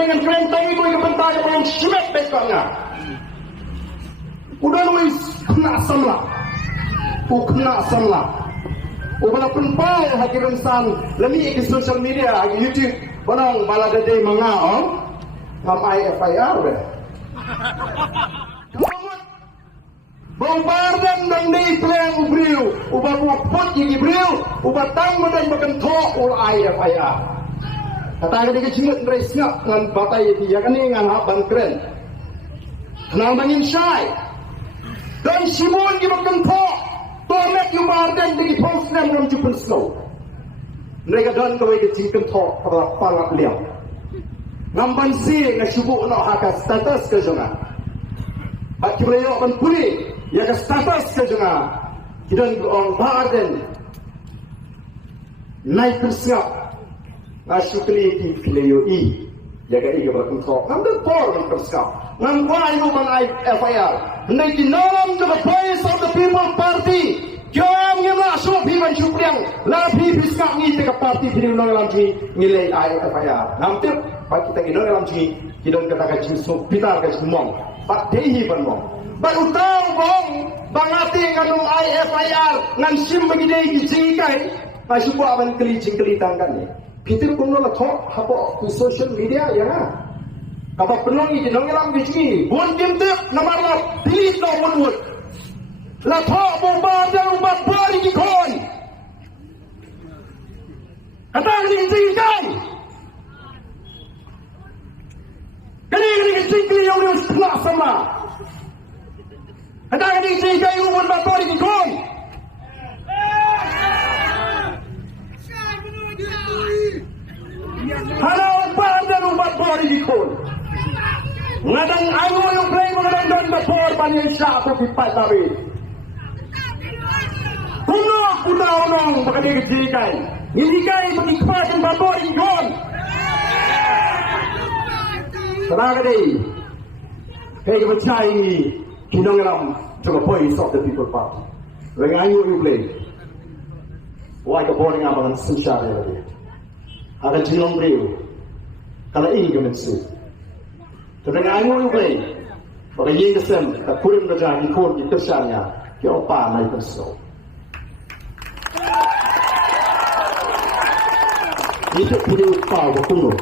dengan kerentang itu yang bentar yang belum syimek besoknya. Udah nulis kena semlah. Kena semlah. Walaupun pau hagi rensan lami di social media hagi YouTube banang maladade mangaon ngam IFIR be. Bombardan dan di playang ubriu ubah put gigi briu ubah tang dan makan tok ul IFIR. Kata dia kecimut resnya dengan batai dia kan ni dengan haban keren. Kenal bangin syai. Dan Simon di makan tok. Tomek yung bardan di post na ng Jupiter Slow. Mereka dan kaway kecimkan tok pada palak liang. Ngamban si na subuh na haka status ke junga. At kibrayo kan puli ya ka status ke junga. Kidan ang bardan. Naik persiap. Nasukli ki filayo i. Ya ka iga bakang tok. Ngamdan por ng persiap. Ngamban yung mga FIR. Hendak dinalam the voice of the people party. Jangan yang masuk biman syupriang. Lapi biskak ni teka parti di dalam dalam sini nilai IFIR. Hampir pak kita gino dalam sini kita katakan jinsuk pitar ke semua. Pak dehi bermong. Baru tahu bong bangati nganung IFIR ngan sim begini gijikai. Masih buat aban kelicing kelitangkan ni. Peter pun lah thok hapo di social media ya. Kapag penongi di dalam bisni, buat game tu nama lah delete no one. La thok bombardan ubat bari di kon. Kata ni singkai. Kani singkai yang dia sebelah sama. Kata ni singkai ubat bari di kon. Halau bombardan ubat bari di kon. Ngadang anu yung play mga nandun na por panyan siya ako pipat tabi. Kuno kudaw baka di kajikay. Hindi kayo mag-ikpat ang baboy yun. Talaga di. Kaya kapatay ni kinangaram to the voice of the people party. When anu yung play. Huwag ka boring ang mga susyari na di. Akan sinong brew. Kala ini kamitsu. Tetapi anu yang baik, pada yang kesem, tak kurim kerja ikut di kesannya, dia apa naik bersau. Itu punya upah berkuno.